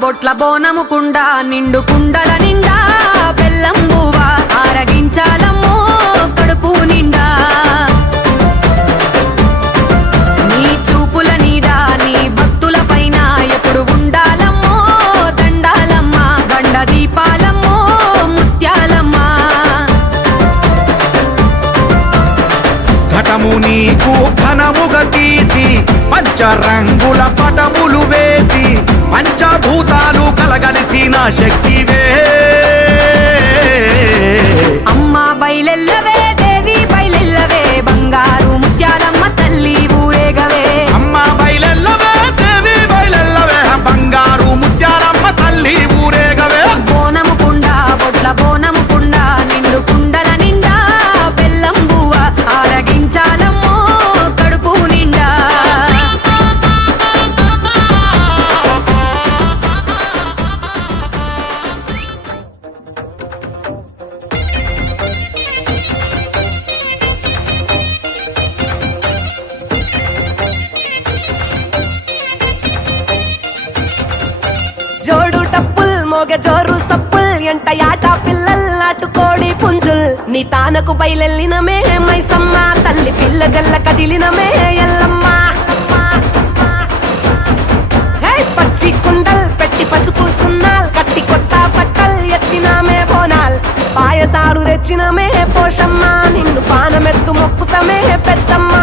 బొట్ల బోనము కుండ నిండు కుండల నిండా బెల్లం బువ్వ ఆరగించాలమ్మో కడుపు నిండా నీ చూపుల నీడా నీ భక్తుల పైన ఎప్పుడు ఉండాలమ్మో దండాలమ్మ గండ దీపాలమ్మో ముత్యాలమ్మ ఘటము నీకు ఘనముగా తీసి పంచరంగుల పటములు వేసి పంచభూతాలు కలగలిసిన శక్తివే అమ్మా బయలెల్లవే దేవి బయలెల్లవే బంగారు ముత్యాలమ్మ తల్లి ఊరేగవే అమ్మా బయలెల్లవే దేవి బయలెల్లవే బంగారు ముత్యాలమ్మ తల్లి ఊరేగవే బోనము కుండ బొట్ల బోనము కుండ నిండు కుండల నిండా బెల్లం బువ్వ ఆరగించాలమ్మో కడుపు నిండా జోడు టప్పుల్ మోగ జోరు సప్పుల్ ఎంట యాట పిల్లల్ నాటుకోడి పుంజుల్ నీ తానకు బయలెల్లినమే మైసమ్మ తల్లి పిల్ల జల్ల కదిలినమే ఎల్లమ్మ పచ్చి కుండల్ పెట్టి పసుపు సున్నాల్ కట్టి కొత్త పట్టల్ ఎత్తినామే బోనాల్ పాయసారు తెచ్చినమే పోషమ్మ నిన్ను పానమెత్తు మొక్కుతమే పెద్దమ్మ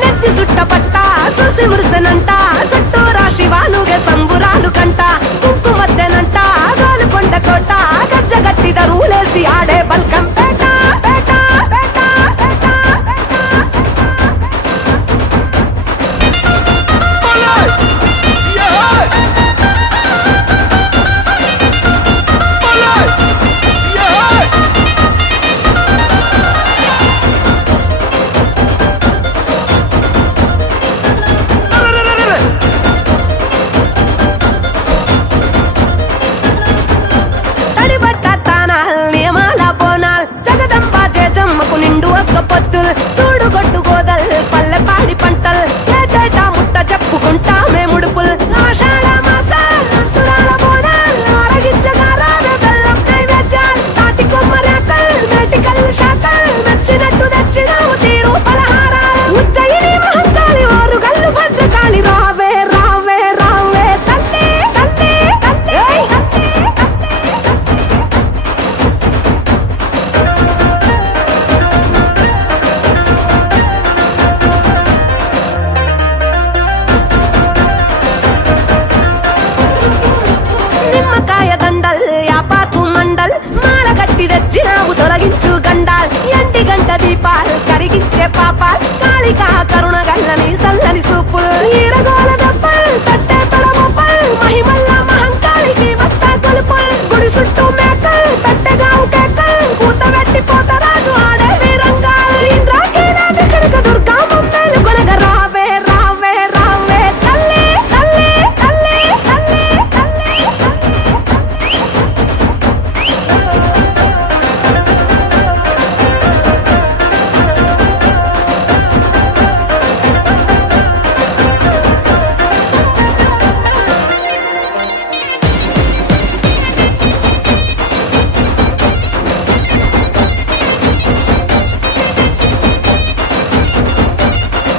నెత్తి సుట్ట పట్ట చూసి మురిసెనంట చుట్టూ రాశి వాలుగే సంబురాలు కంట కుంకుమద్దెనంట గోలు కొండ కోట గజ్జగట్టి దరువులేసి ఆడే బల్కం పేట పేట పేట పేట నిండు ఒక్క పొత్తుల్ సూడు గొట్టు గోదల్ పల్లె పాడి పంటల్ ఏటేటా ముట్ట చెప్పుకుంటా మేముడుపుల్ ఆషాఢ మాసాల్ అంతురాల బోనాల్ ఆరగించగారానే బెల్లం నైవేద్యాల్ తాటి కొమ్మరేకల్ మేటికల్ శాకల్ మెచ్చినట్టు తెచ్చినావు తీరు పలహారాల్ ఉజ్జయిని మహంకాళి వారు గల్లు భద్రకాళి రావే రావే రావే తల్లి తల్లి తల్లి నిమ్మకాయ దండల్ యాపాకు మండల్ మాల గట్టి తెచ్చినావు తొలగించు గండాల్ ఎండి గంట దీపాల్ కరిగించే పాపాల్ కాళికా కరుణ గల్లని సల్లని సూపుల్ ఈరగోల దప్పల్ తట్టే తొడమొప్పల్ మహిమల్ల మహంకాళికి వత్త కొలుపుల్ గుడి చుట్టూ మేకల్ తట్టెగావు కేకల్ కూతబెట్టి పోతరాజు ఆడే వీరంగాల్ ఇంద్రాకీలాది కనక దుర్గా మమ్మేలు కొనగ రావే రావే రావే తల్లి తల్లి తల్లి తల్లి తల్లి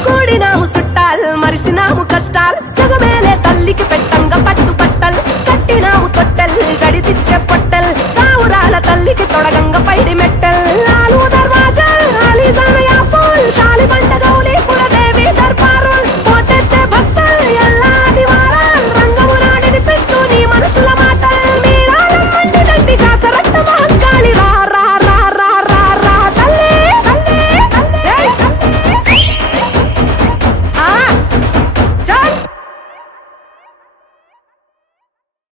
కూడినాము సుట్టాల్ మరిసినాము కష్టాల్ జగమేలే తల్లికి పెట్టంగా పట్ట